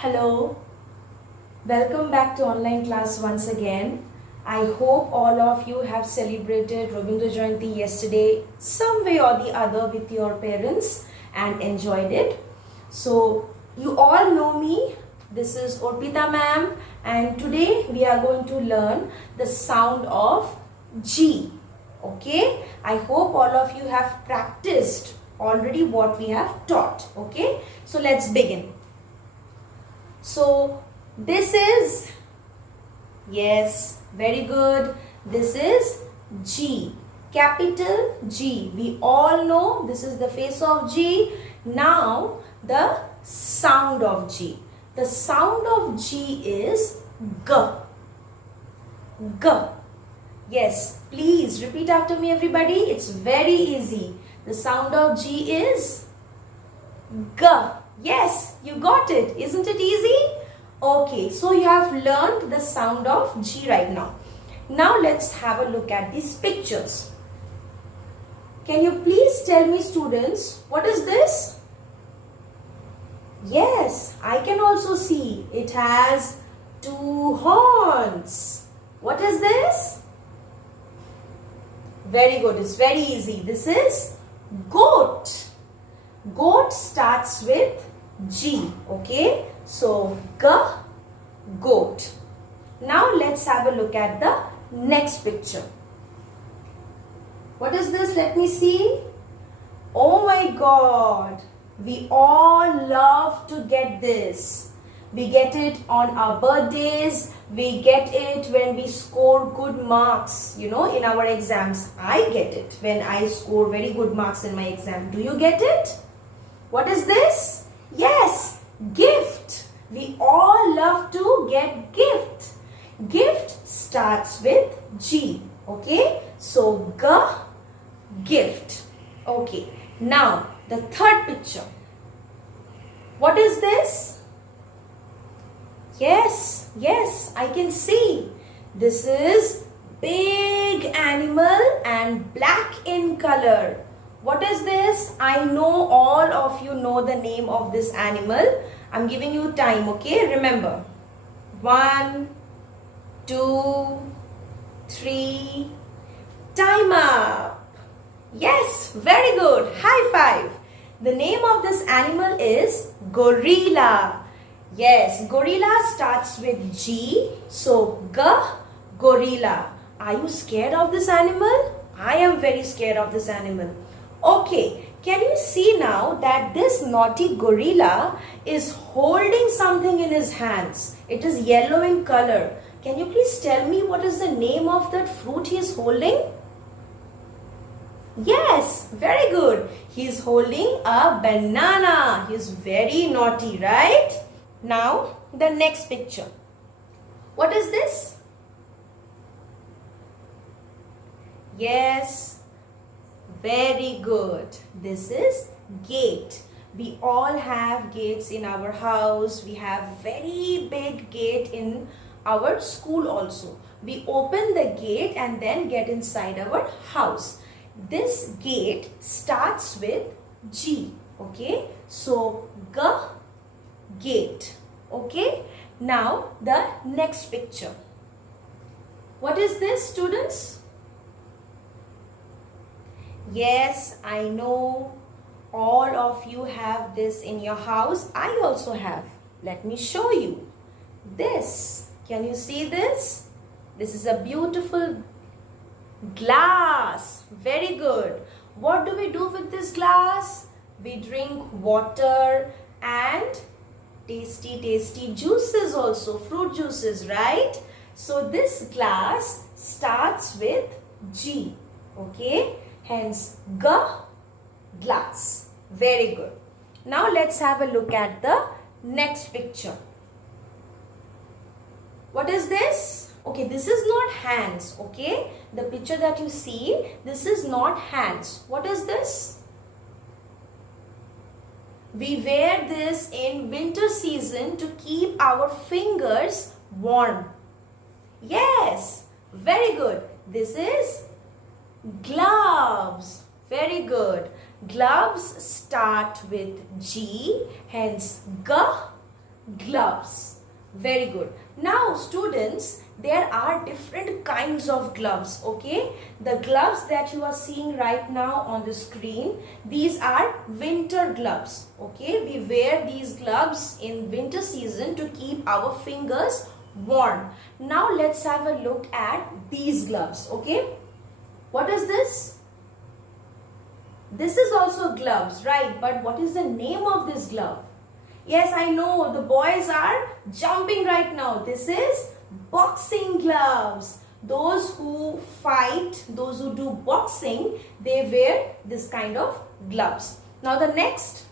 Hello, welcome back to online class once again. I hope all of you have celebrated Rabindra Jayanti yesterday some way or the other with your parents and enjoyed it. So you all know me. This is Orpita ma'am and today we are going to learn the sound of G. Okay, I hope all of you have practiced already what we have taught. Okay, so let's begin. So this is, yes, very good. This is G, capital G. We all know this is the face of G. Now the sound of G. The sound of G is G. G. Yes, please repeat after me everybody. It's very easy. The sound of G is G. Yes, you got it. Isn't it easy? Okay, so you have learned the sound of G right now. Now let's have a look at these pictures. Can you please tell me, students, what is this? Yes, I can also see it has two horns. What is this? Very good, it's very easy. This is goat. Goat starts with G, okay? So, G, goat. Now, let's have a look at the next picture. What is this? Let me see. Oh my God. We all love to get this. We get it on our birthdays. We get it when we score good marks, in our exams. I get it when I score very good marks in my exam. Do you get it? What is this? Yes, gift. We all love to get gift. Gift starts with G. Okay. So, gift. Okay. Now, the third picture. What is this? Yes, I can see. This is big animal and black in color. What is this? I know all of you know the name of this animal. I'm giving you time, okay? Remember. 1, 2, 3. Time up. Yes, very good. High five. The name of this animal is gorilla. Yes, gorilla starts with G. So, gorilla. Are you scared of this animal? I am very scared of this animal. Okay, can you see now that this naughty gorilla is holding something in his hands? It is yellow in color. Can you please tell me what is the name of that fruit he is holding? Yes, very good. He is holding a banana. He is very naughty, right? Now, the next picture. What is this? Yes. Very good. This is gate. We all have gates in our house. We have very big gate in our school also. We open the gate and then get inside our house. This gate starts with G. Okay. So, gate. Okay. Now, the next picture. What is this, students? Yes, I know all of you have this in your house. I also have. Let me show you. This. Can you see this? This is a beautiful glass. Very good. What do we do with this glass? We drink water and tasty juices also. Fruit juices, right? So this glass starts with G. Okay. Hence, glass. Very good. Now, let's have a look at the next picture. What is this? Okay, this is not hands. Okay, the picture that you see, this is not hands. What is this? We wear this in winter season to keep our fingers warm. Yes, very good. This is gloves. Very good. Gloves start with G, hence gloves. Very good. Now students, there are different kinds of gloves, okay? The gloves that you are seeing right now on the screen, these are winter gloves, okay? We wear these gloves in winter season to keep our fingers warm. Now let's have a look at these gloves, okay? What is this? This is also gloves, right? But what is the name of this glove? Yes, I know the boys are jumping right now. This is boxing gloves. Those who fight, those who do boxing, they wear this kind of gloves. Now the next.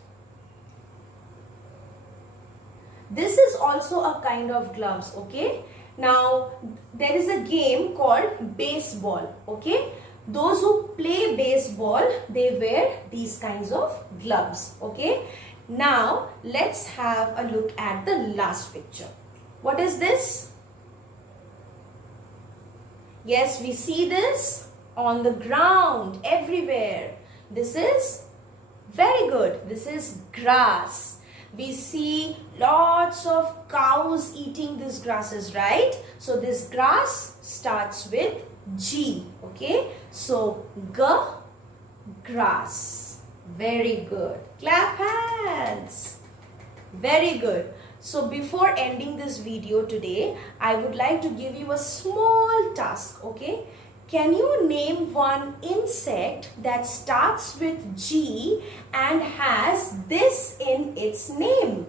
This is also a kind of gloves, okay? Now there is a game called baseball, okay? Those who play baseball, they wear these kinds of gloves, okay? Now let's have a look at the last picture. What is this? Yes, we see this on the ground everywhere. This is very good. This is grass. We see lots of cows eating these grasses, right? So this grass starts with G, okay? So G, grass. Very good. Clap hands. Very good. So before ending this video today, I would like to give you a small task, okay? Can you name one insect that starts with G and has this in its name?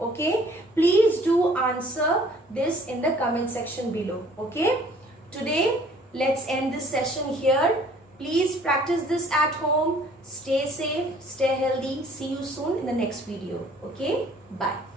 Okay? Please do answer this in the comment section below, okay? Today, let's end this session here. Please practice this at home. Stay safe, stay healthy. See you soon in the next video. Okay? Bye.